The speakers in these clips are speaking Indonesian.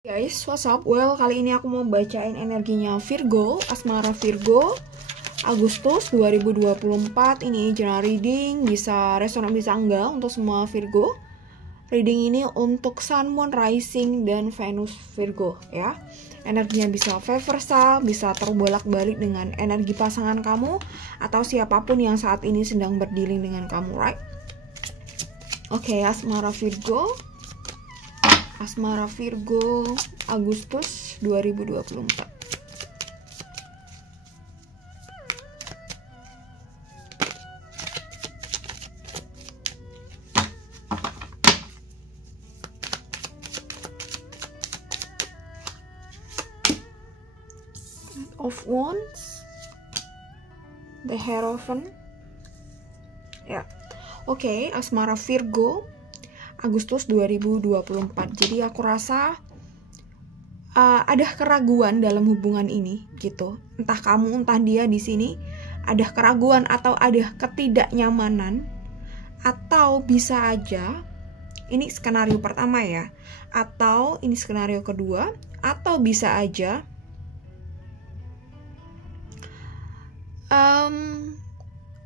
Guys, what's up? Well, kali ini aku mau bacain energinya Virgo, asmara Virgo, Agustus 2024. Ini general reading, bisa resonan bisa enggak untuk semua Virgo. Reading ini untuk Sun, Moon, Rising, dan Venus Virgo ya. Energinya bisa vice versa, bisa terbolak-balik dengan energi pasangan kamu atau siapapun yang saat ini sedang berdealing dengan kamu, right? Oke, asmara Virgo. Asmara Virgo Agustus 2024. Of Wands, the Hierophant. Ya. Oke, asmara Virgo Agustus 2024. Jadi aku rasa ada keraguan dalam hubungan ini gitu. Entah kamu, entah dia di sini ada keraguan atau ada ketidaknyamanan, atau bisa aja ini skenario pertama ya, atau ini skenario kedua, atau bisa aja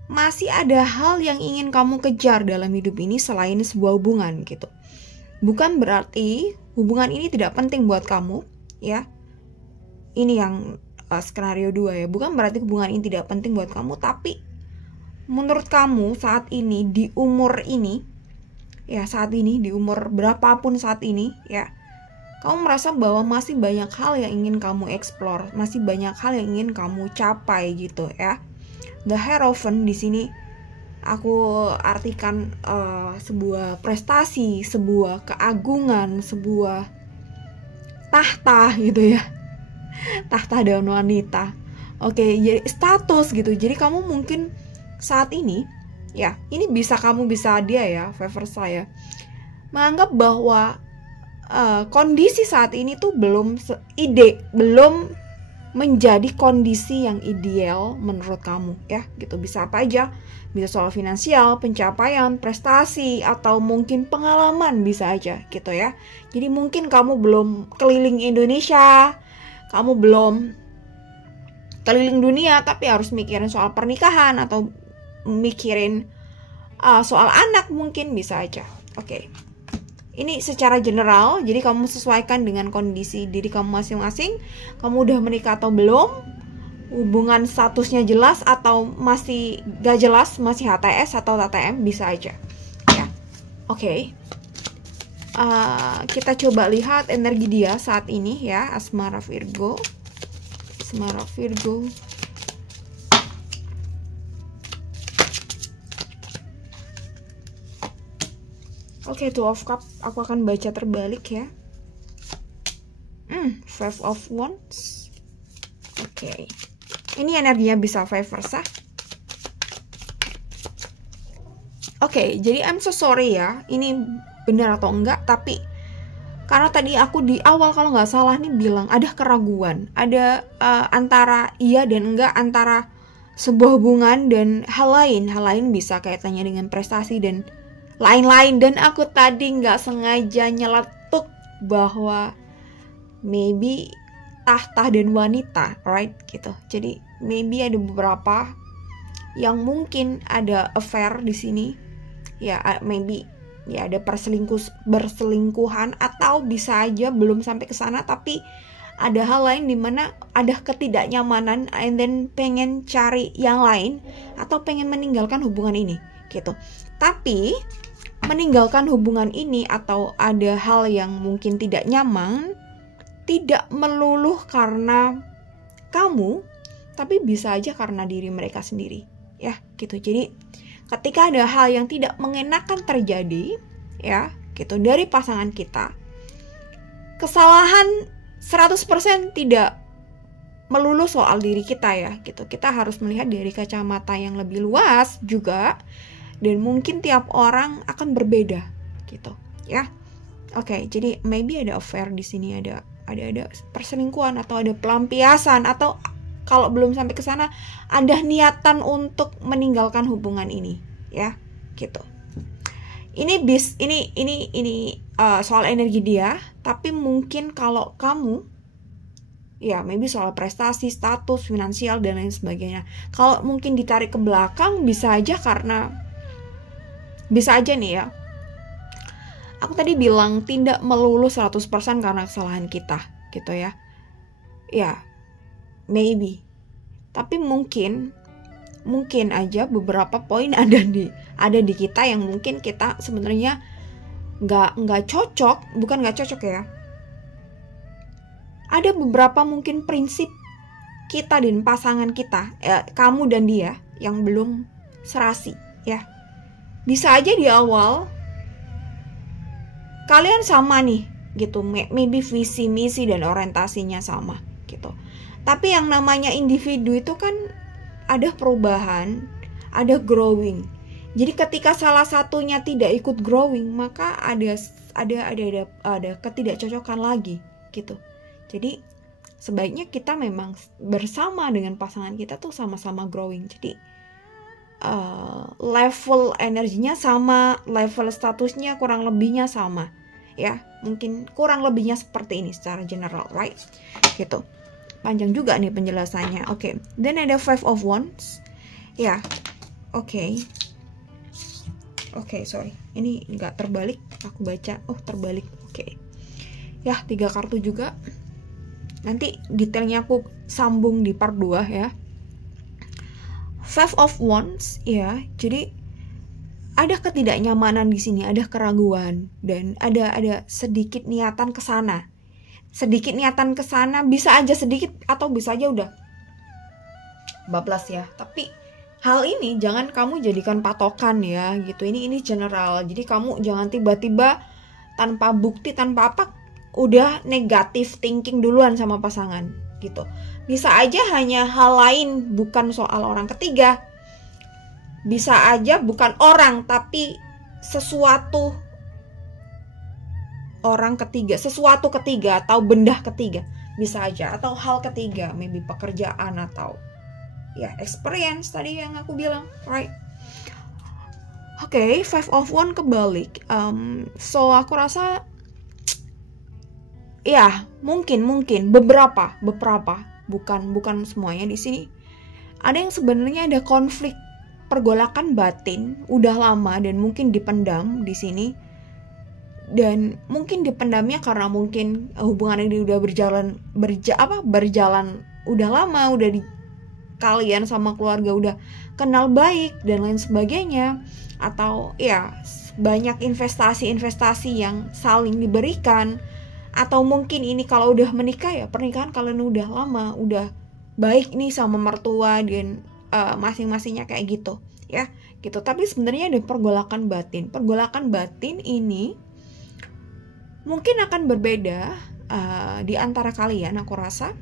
masih ada hal yang ingin kamu kejar dalam hidup ini selain sebuah hubungan gitu. Bukan berarti hubungan ini tidak penting buat kamu ya. Ini yang skenario 2 ya. Bukan berarti hubungan ini tidak penting buat kamu, tapi menurut kamu saat ini di umur ini ya, saat ini di umur berapapun saat ini ya, kamu merasa bahwa masih banyak hal yang ingin kamu explore, masih banyak hal yang ingin kamu capai gitu ya. The Hierophant di sini aku artikan sebuah prestasi, sebuah keagungan, sebuah tahta gitu ya. Tahta dan wanita. Oke, jadi status gitu. Jadi kamu mungkin saat ini ya, ini bisa kamu bisa dia ya, favor saya. Menganggap bahwa kondisi saat ini tuh belum menjadi kondisi yang ideal menurut kamu ya gitu. Bisa apa aja, bisa soal finansial, pencapaian, prestasi, atau mungkin pengalaman bisa aja gitu ya. Jadi mungkin kamu belum keliling Indonesia, kamu belum keliling dunia, tapi harus mikirin soal pernikahan atau mikirin soal anak, mungkin bisa aja. Oke. Ini secara general, jadi kamu sesuaikan dengan kondisi diri kamu masing-masing. Kamu udah menikah atau belum? Hubungan statusnya jelas atau masih gak jelas, masih HTS atau TTM, bisa aja ya. Oke. Kita coba lihat energi dia saat ini ya, asmara Virgo. Asmara Virgo. Oke, Two of Cups aku akan baca terbalik ya. Five of Wands. Oke. Ini energinya bisa vice versa. Oke, jadi I'm so sorry ya. Ini benar atau enggak, tapi karena tadi aku di awal kalau nggak salah nih bilang ada keraguan, ada antara iya dan enggak, antara sebuah hubungan dan hal lain bisa kaitannya dengan prestasi dan lain-lain, dan aku tadi nggak sengaja nyeletuk bahwa maybe tahta dan wanita, right gitu. Jadi maybe ada beberapa yang mungkin ada affair di sini ya, maybe ya ada berselingkuhan, atau bisa aja belum sampai ke sana tapi ada hal lain dimana ada ketidaknyamanan and then pengen cari yang lain atau pengen meninggalkan hubungan ini gitu. Tapi meninggalkan hubungan ini atau ada hal yang mungkin tidak nyaman tidak melulu karena kamu, tapi bisa aja karena diri mereka sendiri ya gitu. Jadi ketika ada hal yang tidak mengenakan terjadi ya gitu dari pasangan kita, kesalahan 100% tidak melulu soal diri kita ya gitu. Kita harus melihat dari kacamata yang lebih luas juga, dan mungkin tiap orang akan berbeda gitu ya. Oke, jadi maybe ada affair di sini, ada perselingkuhan atau ada pelampiasan, atau kalau belum sampai ke sana ada niatan untuk meninggalkan hubungan ini ya gitu. Ini soal energi dia, tapi mungkin kalau kamu ya maybe soal prestasi, status, finansial dan lain sebagainya. Kalau mungkin ditarik ke belakang bisa aja nih ya. Aku tadi bilang tidak melulu 100% karena kesalahan kita gitu ya. Ya, maybe. Tapi mungkin aja beberapa poin ada di kita yang mungkin kita sebenarnya nggak cocok, bukan nggak cocok ya. Ada beberapa mungkin prinsip kita dan pasangan kita, kamu dan dia yang belum serasi ya. Bisa aja di awal kalian sama nih gitu, maybe visi misi dan orientasinya sama gitu. Tapi yang namanya individu itu kan ada perubahan, ada growing. Jadi ketika salah satunya tidak ikut growing, maka ada ketidakcocokan lagi gitu. Jadi sebaiknya kita memang bersama dengan pasangan kita tuh sama-sama growing. Jadi level energinya sama, level statusnya kurang lebihnya sama ya. Mungkin kurang lebihnya seperti ini secara general, right? Gitu. Panjang juga nih penjelasannya. Oke. Dan ada 5 of Wands. Ya. Oke, sorry. Ini nggak terbalik. Aku baca. Oh, terbalik. Oke. Ya, 3 kartu juga. Nanti detailnya aku sambung di part 2 ya. 5 of Wands ya. Jadi ada ketidaknyamanan di sini, ada keraguan dan ada sedikit niatan ke sana. Sedikit niatan ke sana, bisa aja sedikit atau bisa aja udah bablas ya. Tapi hal ini jangan kamu jadikan patokan ya gitu. Ini general. Jadi kamu jangan tiba-tiba tanpa bukti, tanpa apa udah negatif thinking duluan sama pasangan gitu. Bisa aja hanya hal lain, bukan soal orang ketiga. Bisa aja bukan orang tapi sesuatu orang ketiga, sesuatu ketiga atau benda ketiga, bisa aja, atau hal ketiga, maybe pekerjaan atau ya experience tadi yang aku bilang, right? Oke, 5 of Wands kebalik. So aku rasa ya mungkin beberapa, bukan semuanya di sini. Ada yang sebenarnya ada konflik pergolakan batin udah lama dan mungkin dipendam di sini. Dan mungkin dipendamnya karena mungkin hubungan ini udah berjalan udah lama, udah kalian sama keluarga udah kenal baik dan lain sebagainya, atau ya banyak investasi yang saling diberikan, atau mungkin ini kalau udah menikah ya pernikahan kalian udah lama, udah baik nih sama mertua dan masing-masingnya kayak gitu ya gitu. Tapi sebenarnya ada pergolakan batin ini mungkin akan berbeda di antara kalian, aku rasa.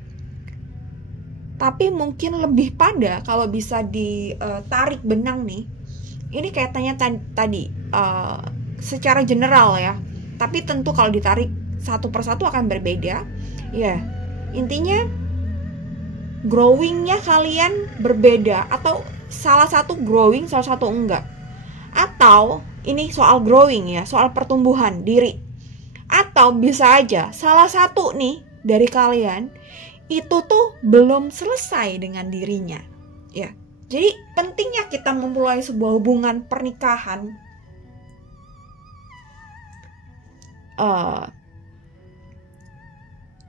Tapi mungkin lebih pada kalau bisa ditarik benang nih. Ini kaitannya tadi secara general ya. Tapi tentu kalau ditarik satu persatu akan berbeda. Ya, intinya growingnya kalian berbeda, atau salah satu growing, salah satu enggak. Atau ini soal growing ya, soal pertumbuhan diri. Atau bisa aja salah satu nih dari kalian itu tuh belum selesai dengan dirinya ya. Jadi pentingnya kita memulai sebuah hubungan pernikahan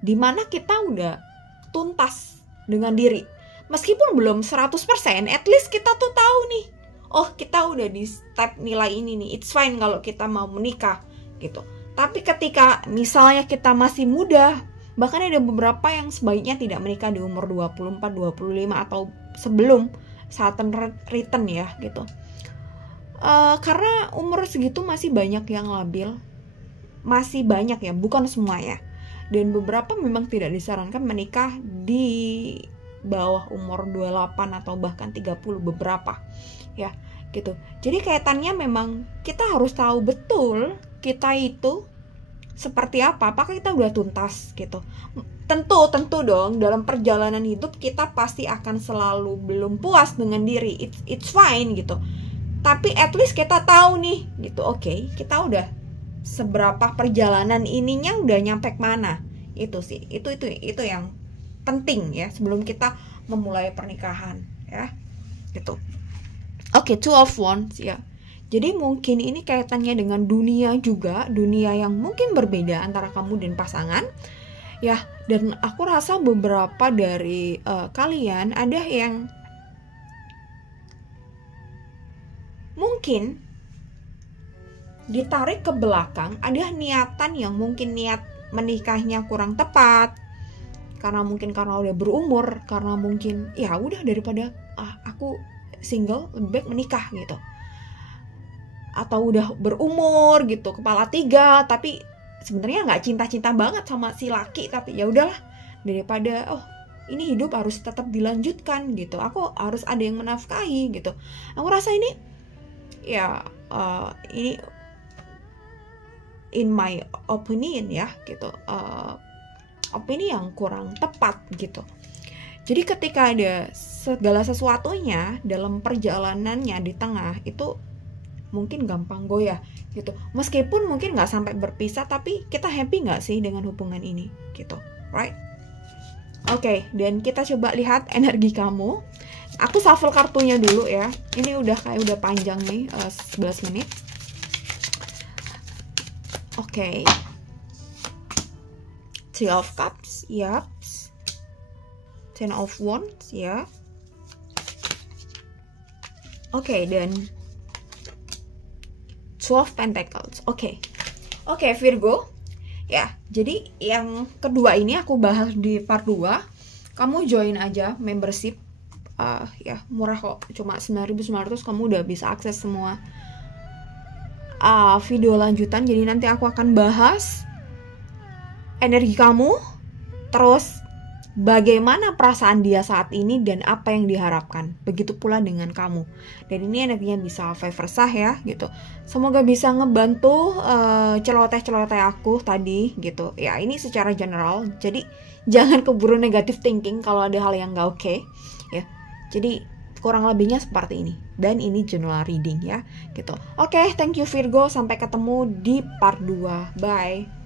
dimana kita udah tuntas dengan diri. Meskipun belum 100%, at least kita tuh tahu nih, oh kita udah di step nilai ini nih, it's fine kalau kita mau menikah gitu. Tapi ketika misalnya kita masih muda, bahkan ada beberapa yang sebaiknya tidak menikah di umur 24, 25 atau sebelum saat return ya gitu. Karena umur segitu masih banyak yang labil. Masih banyak ya, bukan semua ya. Dan beberapa memang tidak disarankan menikah di bawah umur 28 atau bahkan 30 beberapa ya gitu. Jadi kaitannya memang kita harus tahu betul kita itu seperti apa, apakah kita udah tuntas gitu. Tentu dong dalam perjalanan hidup kita pasti akan selalu belum puas dengan diri, it's fine gitu. Tapi at least kita tahu nih gitu. Oke, kita udah seberapa perjalanan ininya udah nyampe mana. Itu sih, itu yang penting ya sebelum kita memulai pernikahan ya. Gitu. Oke, Two of Wands ya. Jadi mungkin ini kaitannya dengan dunia juga, dunia yang mungkin berbeda antara kamu dan pasangan. Ya, dan aku rasa beberapa dari kalian ada yang mungkin ditarik ke belakang, ada niatan yang mungkin niat menikahnya kurang tepat. Karena udah berumur, karena mungkin ya udah daripada aku single lebih baik menikah gitu. Atau udah berumur gitu, kepala 3 tapi sebenarnya nggak cinta-cinta banget sama si laki, tapi ya udahlah daripada ini hidup harus tetap dilanjutkan gitu. Aku harus ada yang menafkahi gitu. Aku rasa ini ya ini in my opinion ya gitu, opini yang kurang tepat gitu. Jadi ketika ada segala sesuatunya dalam perjalanannya di tengah itu mungkin gampang goyah gitu. Meskipun mungkin nggak sampai berpisah, tapi kita happy nggak sih dengan hubungan ini gitu, right? Oke, dan kita coba lihat energi kamu. Aku shuffle kartunya dulu ya. Ini udah panjang nih, 11 menit. Oke. Three of Cups, yap. Ten of Wands, ya. Oke, dan Two of Pentacles. Oke, Virgo. Ya, jadi yang kedua ini aku bahas di part 2. Kamu join aja membership. Ya murah kok, cuma 9.900 kamu udah bisa akses semua video lanjutan. Jadi nanti aku akan bahas energi kamu, terus bagaimana perasaan dia saat ini dan apa yang diharapkan. Begitu pula dengan kamu. Dan ini energinya bisa vice versa ya gitu. Semoga bisa ngebantu celoteh-celoteh aku tadi gitu. Ya ini secara general. Jadi jangan keburu negative thinking kalau ada hal yang nggak oke ya. Jadi kurang lebihnya seperti ini. Dan ini general reading ya gitu. Oke, thank you Virgo. Sampai ketemu di part 2. Bye.